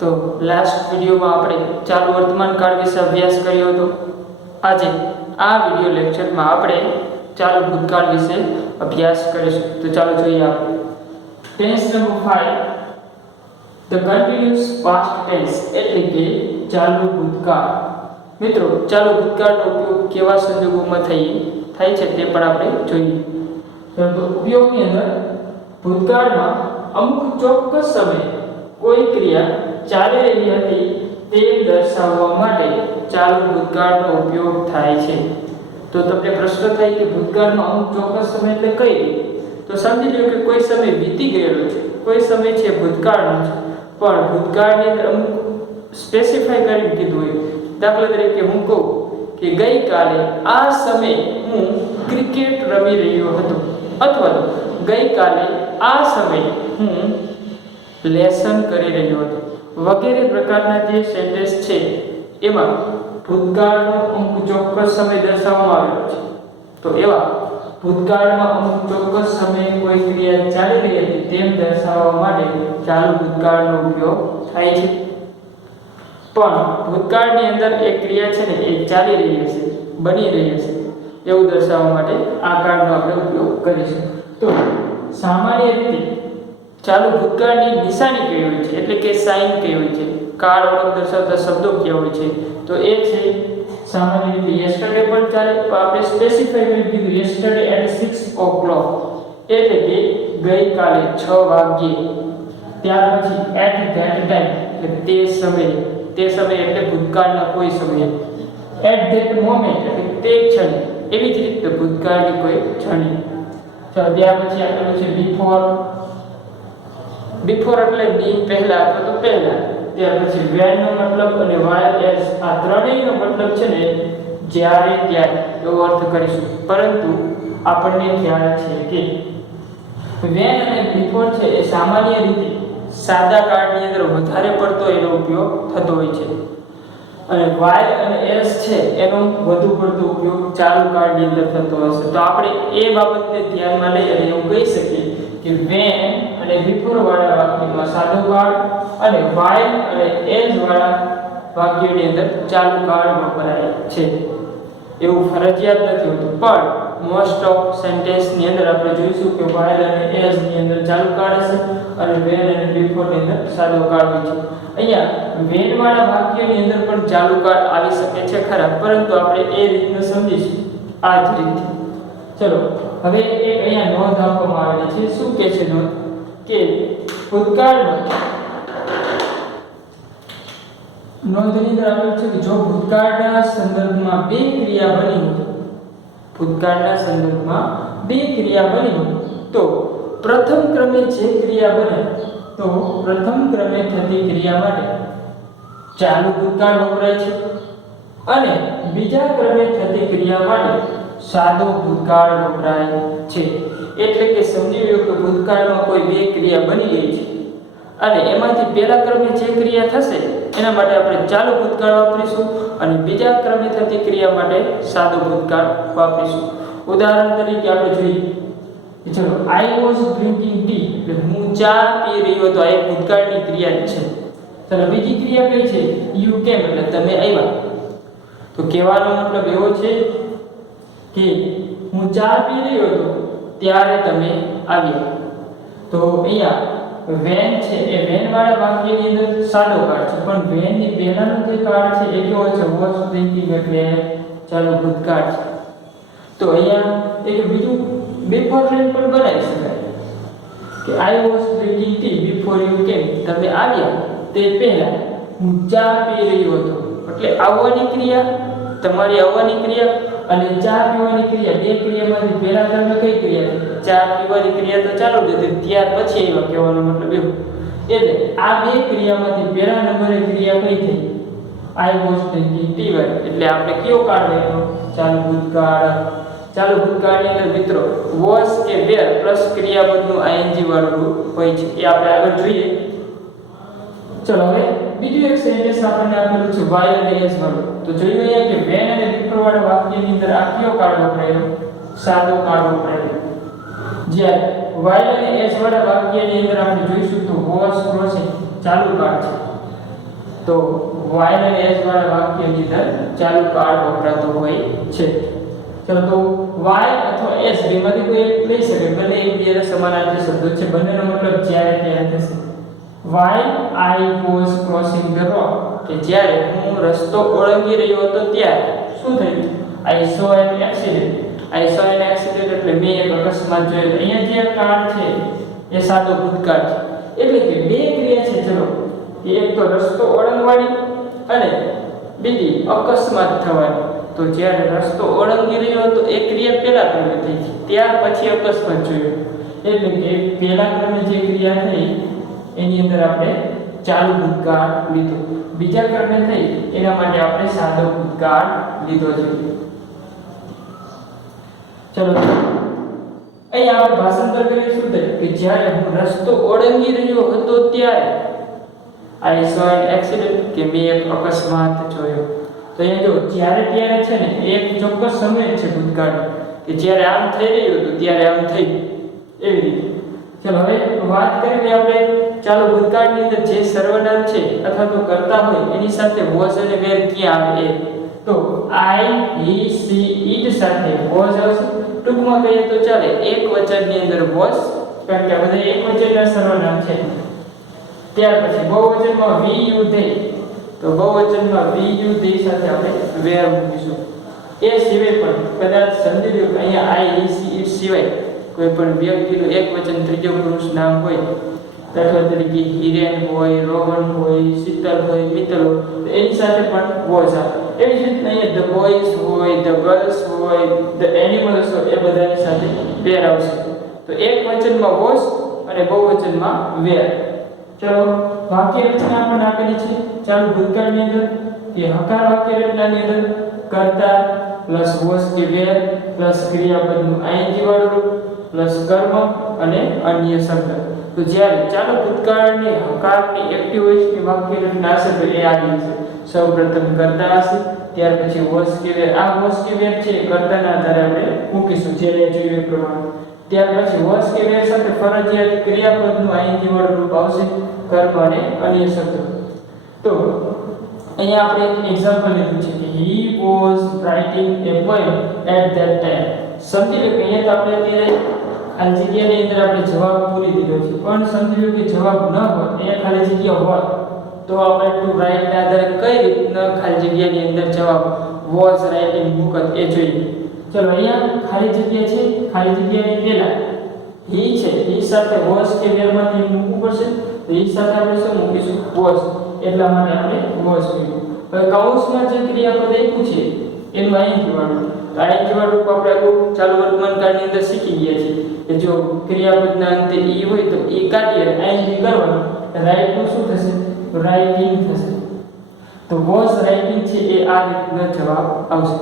તો લાસ્ટ વિડીયોમાં આપણે ચાલુ વર્તમાન કાળ વિશે અભ્યાસ કર્યો હતો. આજે આ વિડીયો લેક્ચરમાં આપણે ચાલુ ભૂતકાળ વિશે અભ્યાસ કરીશું. તો ચાલો જોઈએ આપણે tense number 5 the continuous past tense એટલે કે ચાલુ ભૂતકાળ. મિત્રો, ચાલુ ભૂતકાળનો ઉપયોગ કેવા સંજોગોમાં થાય છે તે પણ આપણે જોઈએ. તો ઉપયોગની અંદર ભૂતકાળમાં અમુક ચોક્કસ સમયે કોઈ ક્રિયા ચાલી રહી હતી તે દર્શાવવા માટે ચાલુ ભૂતકાળનો ઉપયોગ થાય છે. તો તમને પ્રશ્ન થાય કે ભૂતકાળમાં અમુક ચોક્કસ સમય એટલે કઈ? તો સમજી લો કે કોઈ સમય વીતી ગયેલો છે, કોઈ સમય છે ભૂતકાળનો છે, પણ ભૂતકાળની અંદર અમુક સ્પેસિફાઈ કરીને કીધું હોય. દાખલા તરીકે હું કહું કે ગઈકાલે આ સમયે હું ક્રિકેટ રમી રહ્યો હતો, અથવા તો ગઈકાલે આ સમયે હું લેસન કરી રહ્યો હતો, વગેરે પ્રકારના જે સેન્ટેન્સ છે એમાં ભૂતકાળનો અમુક ચોક્કસ સમય દર્શાવવામાં આવેલો છે. તો એવા ભૂતકાળમાં અમુક ચોક્કસ સમયે કોઈ ક્રિયા ચાલી રહી હતી તેમ દર્શાવવા માટે ચાલુ ભૂતકાળનો ઉપયોગ થાય છે. પણ ભૂતકાળની અંદર એક ક્રિયા છે ને એ ચાલી રહી હશે, બની રહી હશે એવું દર્શાવવા માટે આ કાળનો આપણે ઉપયોગ કરીશું. તો સામાન્ય રીતે ચાલુ ભૂતકાળની નિશાની કેવી હોય છે, એટલે કે સાઇન કેવી હોય છે, કાળ ઓળખ દર્શાવતા શબ્દો કેવા હોય છે? તો એ છે સામાન્ય રીતે યસ્ટરડે પણ ચાલે, તો આપણે સ્પેસિફાઈ કરી દીધું યસ્ટરડે એટ 6 o'clock એટલે કે ગઈકાલે 6 વાગ્યે. ત્યાર પછી એટ ધેટ ટાઈમ એટલે તે સમયે એટલે ભૂતકાળના કોઈ સમયે. એટ ધેટ મોમેન્ટ એટલે તે ક્ષણે. એવી જ રીતે ભૂતકાળની કોઈ ક્ષણે. ચાલો ત્યાર પછી આપેલું છે બિફોર એટલે ની પહેલા અથવા તો પહેલા. ત્યાર પછી when નો મતલબ અને while as આ ત્રણેયનો મતલબ છે ને જ્યારે ત્યારે એવો અર્થ કરીશું. પરંતુ આપણને ખ્યાલ છે કે when અને before છે એ સામાન્ય રીતે સાદા કાળની અંદર વધારે પડતો એનો ઉપયોગ થતો હોય છે, અને while અને as છે એનો વધુ પડતો ઉપયોગ ચાલુ કાળની અંદર થતો હશે. તો આપણે એ બાબતને ધ્યાનમાં લઈ અને એવું કહી શકીએ કે when અને before વાળા વાક્યમાં સાદો કાળ અને while અને as વાળા વાક્યોની અંદર ચાલુ કાળ વપરાય છે. એવું ફરજિયાત નથી હોતું, પણ મોસ્ટ ઓફ સેન્ટેન્સ ની અંદર આપણે જોઈશું કે while અને as ની અંદર ચાલુ કાળ હશે અને when અને before ની અંદર સાદો કાળ હોય છે. અહીંયા when વાળા વાક્યની અંદર પણ ચાલુ કાળ આવી શકે છે ખરા, પરંતુ આપણે એ રીતને સમજીશું આ જ રીતે. ચલો હવે એક અહીંયા નોંધ આપવામાં આવેલી છે. શું કહે છે નોંધ? કે ભૂતકાળમાં નોંધની અંદર આપેલું છે કે જો ભૂતકાળના સંદર્ભમાં બે ક્રિયા બની હોય, ભૂતકાળના સંદર્ભમાં બે ક્રિયા બની હોય તો પ્રથમ ક્રમે જે ક્રિયા બને તો પ્રથમ ક્રમે થતી ક્રિયા માટે ચાલુ ભૂતકાળ વપરાય છે, અને બીજા ક્રમે થતી ક્રિયા માટે સાદો ભૂતકાળ વપરાય છે. એટલે કે સમજી લો કે ભૂતકાળમાં કોઈ બે ક્રિયા બની ગઈ છે અને એમાંથી પહેલા ક્રમે જે ક્રિયા થશે એના માટે આપણે ચાલુ ભૂતકાળ વાપરીશું, અને બીજા ક્રમે થતી ક્રિયા માટે સાદો ભૂતકાળ વાપરીશું. ઉદાહરણ તરીકે આપણે જોઈએ, ચલો I was drinking tea એટલે હું ચા પી રહ્યો હતો, આ એક ભૂતકાળની ક્રિયા છે. ચલો બીજી ક્રિયા કઈ છે? you came એટલે તમે આવ્યા. તો કહેવાનો મતલબ એવો છે કે હું ચા પી રહ્યો હતો ત્યારે તમે આવ્યા. તો અહીંયા when છે એ when વાળા વાક્યની અંદર સાદો કાળ છે, પણ when ની પહેલાનો જે કાળ છે એ કેવો છે? was drinking એટલે ચાલુ ભૂતકાળ છે. તો અહીંયા એક બીજું before લાઈન પણ બનાવી શકાય કે I was drinking tea before you came તમે આવ્યા તે પહેલા હું ચા પી રહ્યો હતો. એટલે આવવાની ક્રિયા, તમારી આવવાની ક્રિયા અને ચા પીવાની ક્રિયા, બે ક્રિયામાંથી પહેલા ક્રમે કઈ ક્રિયા થઈ? ચા પીવાની ક્રિયા તો ચાલુ જ હતી, ત્યાર પછી આવ્યા, કહેવાનો મતલબ એવું. એટલે આ બે ક્રિયામાંથી પહેલા નંબરે ક્રિયા કઈ થઈ? I was drinking tea. એટલે આપણે કયો કાળ લખ્યો? ચાલુ ભૂતકાળ. ચાલુ ભૂતકાળની અંદર મિત્રો was કે were પ્લસ ક્રિયાપદનું ing વાળું રૂપ હોય છે. એ આપણે આગળ જોઈએ. ચલો હવે બીજું એક સેન્ટેન્સ આપણને આપેલું છે while અને as વાળું. તો જોઈએ અહીંયા કે when અને before વાળા વાક્યની અંદર આ કયો કાળ વપરાયો? સાદો કાળ વપરાયો. જ્યારે while અને as વાળા વાક્યની અંદર આપણે જોઈશું તો was ક્રોસિંગ ચાલુ કાળ છે. તો while અને as વાળા વાક્યની અંદર ચાલુ કાળ વપરાતો હોય છે. ચલો તો while અથવા as બેમાંથી કોઈ એક લઈ શકે, બંને એકબીજાના સમાનાર્થી શબ્દો છે, બંનેનો મતલબ જ્યારે ત્યારે થશે. while I was crossing the road, કે જ્યારે હું રસ્તો ઓળંગી રહ્યો હતો ત્યારે શું થયું? I saw an accident. I saw an accident એટલે મેં એક અકસ્માત જોયો. અહીંયા જે કાળ છે એ સાદો ભૂતકાળ છે, એટલે કે બે ક્રિયા છે. ચલો, એક તો રસ્તો ઓળંગવાની અને બીજી અકસ્માત થવાની. તો જ્યારે રસ્તો ઓળંગી રહ્યો હતો એ ક્રિયા પહેલા ક્રમે થઈ છે, ત્યાર પછી અકસ્માત જોયો. એટલે કે પહેલા ક્રમે જે ક્રિયા થઈ એની અંદર આપણે ચાલુ ભૂતકાળ લીધો, બીજા ક્રમે થઈ એના માટે આપણે સાદો ભૂતકાળ લીધો છે. ચલો અહીં આપણે ભાષાંતર કરીએ શું થાય કે જ્યારે હું રસ્તો ઓળંગી રહ્યો હતો ત્યારે I saw an accident, કે મેં એક અકસ્માત જોયો. તો અહીંયા જો જ્યારે ત્યારે છે ને એક ચોક્કસ સમય છે ભૂતકાળ, કે જ્યારે આમ થઈ રહ્યું હતું ત્યારે આમ થઈ, એવી રીતે. ચલો હવે વાત કરીએ આપણે ચાલુ ભૂતકાળની અંદર જે સર્વનામ છે અથવા તો કર્તા હોય એની સાથે was અને were ક્યાં આવે? તો I, he, she, it સાથે was આવશે. ટૂંકમાં કહીએ તો ચાલે એક વચનની અંદર was, કારણ કે આ બધા એક વચનના સર્વનામ છે. ત્યાર પછી બહુવચનમાં we, you, they, તો બહુવચનમાં we, you, they સાથે આપણે were મૂકીશું. એ સિવાય પણ કદાચ સમજી લો કે અહીંયા I, he, she, it સિવાય કોઈ પણ વ્યક્તિનું એક વચન ત્રીજો પુરુષ નામ હોય, દાખલા તરીકે હિરેન હોય, રોહન હોય, શીતલ હોય, મિત્તલ હોય, તો એની સાથે પણ was આવે. એવી જ રીતના અહીંયા the boys હોય, the girls હોય, the animals હોય, એ બધાની સાથે were આવશે. તો એક વચનમાં was અને બહુવચનમાં were. ચલો વાક્ય રચના પણ આપેલી છે ચાલુ ભૂતકાળની અંદર, કે હકાર વાક્ય રચનાની અંદર કર્તા પ્લસ was કે were પ્લસ ક્રિયાપદનું ing વાળું રૂપ પ્લસ કર્મ અને અન્ય શબ્દ. તો જ્યારે ચાલુ ભૂતકાળની હકારની એક્ટિવ વોઇસની વાક્ય રચના હશે તો એ આવી છે. સૌપ્રથમ કર્તા હશે, ત્યાર પછી was કે were. આ was કે were છે કર્તાના આધારે આપણે મૂકીશું જે જોયું એ પ્રમાણે. ત્યાર પછી was કે were સાથે ફરજિયાત ક્રિયાપદનું ing વાળું રૂપ આવશે, કર્મ અને અન્ય શબ્દ. તો અહીંયા આપણે એક એક્ઝામ્પલ લીધું છે કે he was writing a poem at that time. સમજી લો કે અહીંયા તો આપણે અત્યારે ખાલી જગ્યાની અંદર આપણે જવાબ પૂરી દીધો છે, પણ સમજી લો કે જવાબ ન હોય, અહીંયા ખાલી જગ્યા હોય તો આપણે ટુ રાઇટ ના આધારે કઈ રીતના ખાલી જગ્યાની અંદર જવાબ was writing book એ જોઈએ. ચલો અહીંયા ખાલી જગ્યા છે, ખાલી જગ્યાની પહેલા he છે, he સાથે was કે were માંથી મૂકવું પડશે. તો he સાથે આપણે શું મૂકીશું? was. એટલા માટે આપણે was મૂક્યું. હવે કૌંસમાં જે ક્રિયાપદ આપ્યું છે એનું ing વાળું, તો ing વાળું રૂપ આપણે ચાલુ વર્તમાન કાળની અંદર શીખી ગયા છીએ કે જો ક્રિયાપદના અંતે e હોય તો e કાઢીએ ing કરવાનું, રાઇટ નું શું થશે? રાઇટિંગ થશે. તો was writing છે એ આ રીતનો જવાબ આવશે.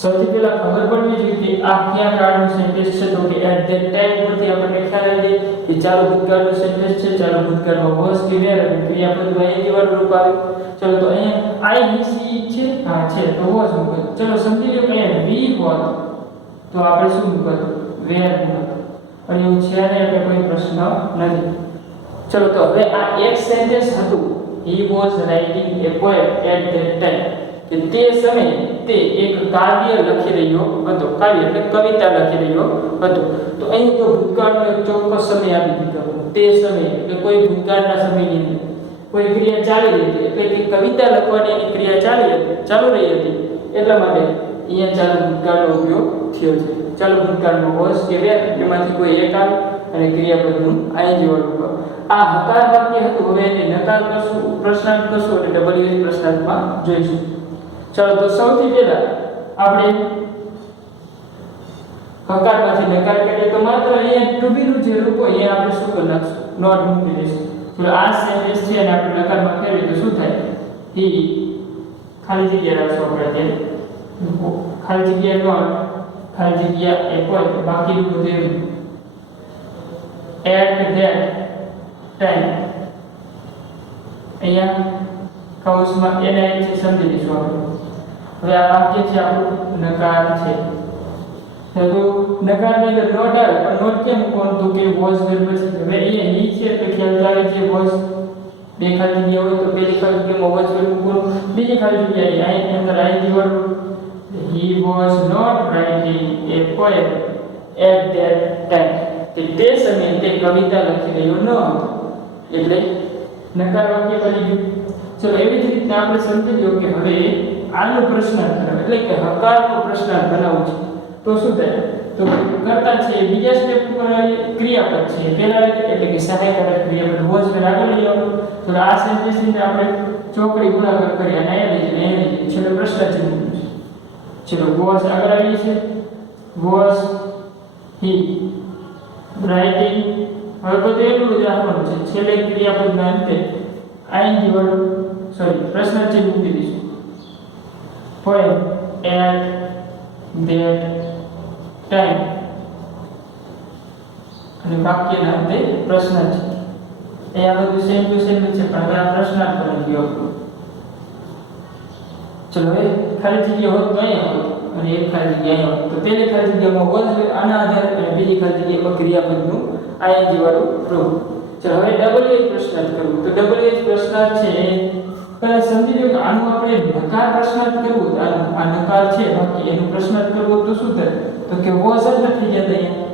સૌથી પહેલા ખબર પડવી જોઈએ કે આ કયા કાળનું સેન્ટેન્સ છે. તો કે એટ ધેટ ટાઈમ પરથી આપણને ખ્યાલ આવી કે ચાલુ ભૂતકાળનું સેન્ટેન્સ છે. ચાલુ ભૂતકાળમાં was કે were અને ક્રિયાપદમાં ing વાળું રૂપ આવે. ચલો તો અહીંયા I, he, she, it છે, હા છે તો was મૂકો. ચલો સમજી લો કે અહીંયા we હોત તો આપણે શું મૂકત? were મૂકત. પણ એવું છે ને એટલે કોઈ પ્રશ્ન નથી. ચલો તો હવે આ એક સેન્ટેન્સ હતું, he was writing a poem at that time, કે તે સમયે તે એક કાવ્ય લખી રહ્યો હતો. કાવ્ય એટલે કવિતા લખી રહ્યો હતો. તો અહીં તો ભૂતકાળનો એક ચોક્કસ સમય આપી દીધો. તે સમયે એટલે કોઈ ભૂતકાળના સમયની અંદર કોઈ ક્રિયા ચાલી રહી હતી, એટલે કે કવિતા લખવાની એની ક્રિયા ચાલુ રહી હતી, એટલા માટે અહીંયા ચાલુ ભૂતકાળનો ઉપયોગ થયો છે. ચાલુ ભૂતકાળમાં was કે were એમાંથી કોઈ એક આવે અને ક્રિયાપદનું ing વાળું. આ હકાર વાક્ય હતું. હવે એને નકાર કરશું, પ્રશ્નાર્થ કરશું એટલે WH પ્રશ્નાર્થમાં જોઈશું. ચાલો તો સૌથી પહેલા આપણે હકારમાંથી નકાર કરીએ તો માત્ર અહીંયા ટુ બી નું જે રૂપ હોય એ આપણે શું કરી નાખશું? નોટ મૂકી દઈશું. તો આ સેન્ટેન્સ છે અને આપણે નકારમાં કરીએ તો શું થાય? he ખાલી જગ્યા રાખશું આપણે ત્યાં, ખાલી જગ્યા નોટ, ખાલી જગ્યા એક હોય બાકીનું બધું at that time. અહીંયા કૌંસમાં એના છે સમજી લઈશું આપણે. હવે આ વાક્ય છે આપણું નકાર છે. તો નકારની અંદર નોટ આવે, પણ નોટ કેમ મૂકવાનું? તો કે was verb છે. હવે અહીંયા he છે તો ખ્યાલ આવે છે was બે ખાલી જગ્યા હોય તો પહેલી ખાલી જગ્યામાં વોઝ વેલ મૂકવાનું, બીજી ખાલી જગ્યાએ આની અંદર આઈએનજી વાળું he was not writing a poem at that time. તે સમયે તે કવિતા લખી રહ્યો ન હતો, એટલે નકાર વાક્ય બની ગયું. ચલો એવી જ રીતે આપણે સમજી લો કે હવે આનો પ્રશ્નાર્થ બનાવો એટલે કે હકારનો પ્રશ્નાર્થ બનાવવું છે તો શું થાય? તો કરતા છે બીજા સ્ટેપ ઉપર ક્રિયાપદ છે પહેલા એટલે કે સહાયકારક ક્રિયાપદ વોઝ વેલ આગળ લઈ આવવાનું. તો આ સેન્ટેન્સને આપણે ચોકડી ગુણાકાર કરી અને અહીંયા લઈ છેલ્લે પ્રશ્નાર્થ મૂકવું છે. ચલો વોઝ આગળ આવી છે, વોઝ હી રાઇટિંગ. હવે બધું એટલું જ રાખવાનું છે, છેલ્લે ક્રિયાપદના અંતે આઈએનજી વાળું પ્રશ્નાર્થ ચિહ્ન મૂકી દઈશું. પોએમ એટ ધેટ ટાઈમ અને વાક્યના અંતે પ્રશ્નાર્થ ચિહ્ન. એ આ બધું સેમ ટુ સેમ છે, પણ હવે આ પ્રશ્નાર્થ બની ગયો. ચલો હવે ખાલી જગ્યા હોત તો અહીંયા હોત અને એક ખાલી જગ્યા અહીંયા હોત તો પહેલી ખાલી જગ્યામાં વોઝ આના આધારે અને બીજી ખાલી જગ્યામાં ક્રિયાપદનું આઈએનજી વાળું રૂપ. ચલો હવે ડબલ પ્રશ્નાર્થ કરવું. તો ડબલ પ્રશ્નાર્થ છે એ પહેલા સમજી લો કે આનું આપણે નકાર પ્રશ્નાર્થ કરવું. આ નકાર છે બાકી એનું પ્રશ્નાર્થ કરવું તો શું થાય? તો કે વોઝ જ નથી ગયા અહીંયા,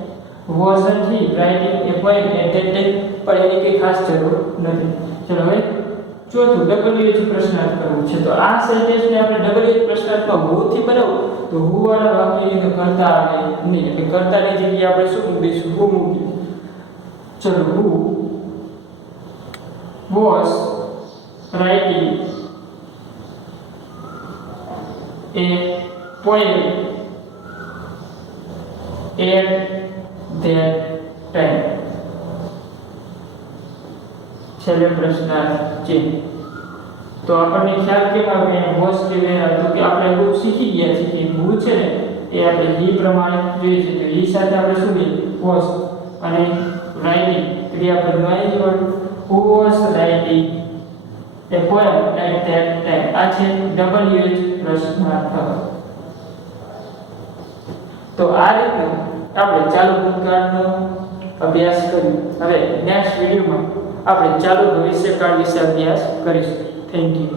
was he writing a poem at that time, પણ એની કઈ ખાસ જરૂર નથી. ચલો હવે ચોથું ડબલ પ્રશ્નાર્થ કરવું છે. તો આ સેન્ટેન્સને આપણે ડબલ પ્રશ્નાર્થમાં હુ થી બનાવવું તો હુ વાળા વાક્યની અંદર કરતા આવે નહીં, એટલે કર્તાની જગ્યાએ આપણે શું મૂકી દઈશું? હુ મૂકી. ચલો હુ was writing a poem at that time. છેલ્લે પ્રશ્નાર્થ ચિહ્ન. તો આપણને ખ્યાલ કેમ આવે વોઝ કે તો કે આપણે બહુ શીખી ગયા છીએ કે હુ છે ને એ આપણે હી પ્રમાણે જોઈએ છે. તો હી સાથે આપણે શું લઈએ? વોઝ અને રાઇટિંગ ક્રિયાપદમાં આઈએનજી વાળું who was writing a poem at that time. આ છે ડબલ પ્રશ્નાર્થ. તો આ રીતનું આપણે ચાલુ ભૂતકાળનો અભ્યાસ કર્યો. હવે નેક્સ્ટ વિડિયોમાં આપણે ચાલુ ભવિષ્યકાળ વિશે અભ્યાસ કરીશું. Thank you.